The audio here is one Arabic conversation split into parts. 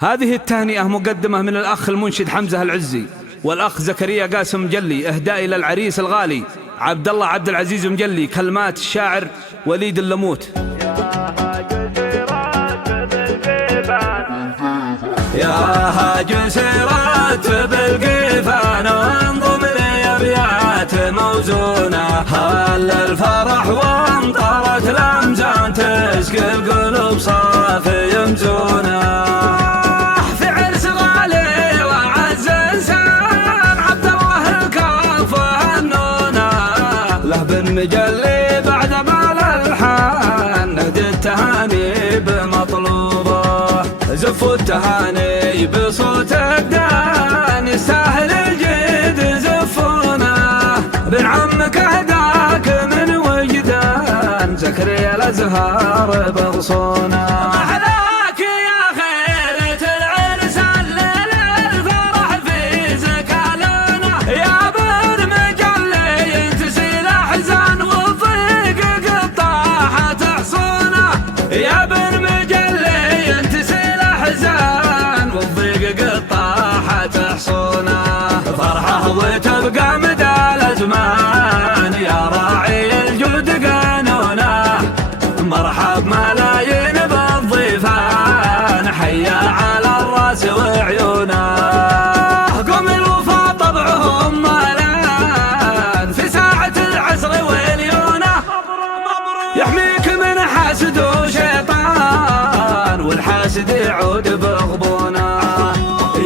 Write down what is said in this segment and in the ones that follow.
هذه التهنئة مقدمة من الأخ المنشد حمزة العزي والأخ زكريا قاسم مجلي، إهداء إلى العريس الغالي عبد الله عبد العزيز مجلي، كلمات الشاعر وليد اللموت. يا هاج سيرات بالقيفان وانظم لي أبيات موزونة، هل الفرح وامطرت الأمزان تسقي القلوب صافي يمزونة. في عرس غالي وعز إنسان عبد الله الكاف وهنونة، له بن مجلي بعد ما الألحان نهدي التهاني بمطلوبه، زفوا التهاني بصوت الدان يستاهل الجد زفونا، بن عمك اهداك من وجدان زكريا الازهار بغصونا. محلاك يا خيرة العرس الليل الفرح في زكالونا، يا بن مجلي ينتسي الاحزان والضيق قطاحة تحصونا، يا بن مجلي ينتسي الأحزان والضيق قطاحة تحصونا. فرحة وتبقى مدى الأزمان يا راعي الجود قانونا، مرحب ملايين بالضيفان حيا على الراس وعيونا. قوم الوفا طبعهم مالان في ساعة العصر واليونة، يحميك من حاسد وشيطان والحاسد يعود بغبونا.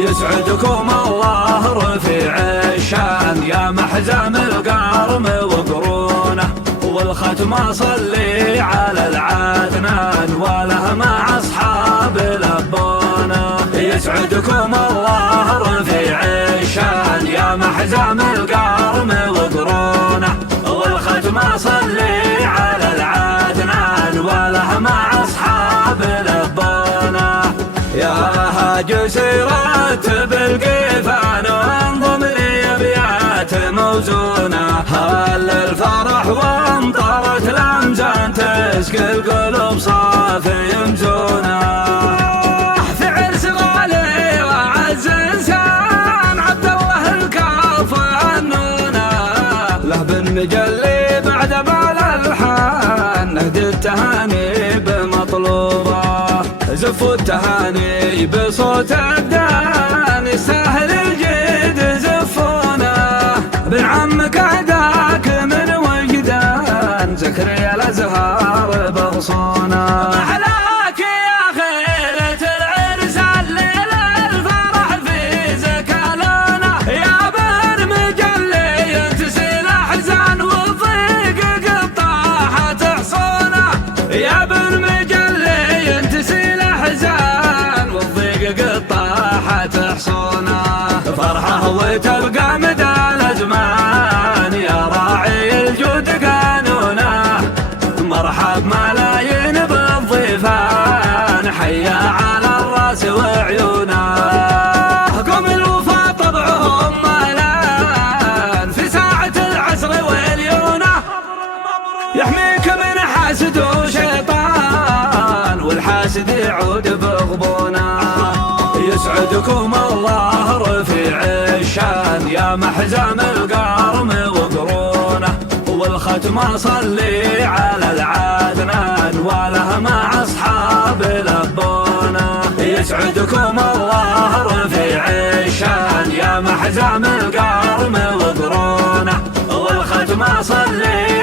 يسعدكم الله رفيع الشان يا محزام القرم وقرونه، والختم صلي على العدنان وله مع اصحاب لبونه. يسعدكم الله رفيع الشان يا محزام القرم وقرونه، والختم صلي على العدنان وله مع اصحاب لبونه. يا هاج سيرات بالقيفان وانظم لي ابيات موزونه، هل الفرح وامطرت الامزان تسقي القلوب صافي يمزونه. في عرس غالي وعز انسان عبد الله الكاف وهنونه، له بن مجلي بعد ما الالحان نهدي التهاني بمطلوبه، زفوا التهاني بصوت الدان يستاهل الجد زفونا، بن عمك اهداك من وجدان زكريا الازهار بغصونا. محلاك يا خيرة العرس الليل الفرح في زكالونا، يا بن مجلي ينتسي الاحزان والضيق قطاحة تحصونا، يا بن مجلي ينتسي الأحزان والضيق قطاحة تحصونا. فرحة وتبقى مدى الأزمان يا راعي الجود قانونا، مرحب ملايين بالضيفان حيا على الراس وعيونا. قوم الوفا طبعهم مالان في ساعة العصر واليونة، يحميك من حاسد وشيطان والحاسد يعود بغبونا. يسعدكم الله رفيع الشان يا محزام القرم وقرونه، والختم صلي على العدنان وله مع اصحاب لبونه. يسعدكم الله رفيع الشان يا محزام القرم وقرونه، والختم صلي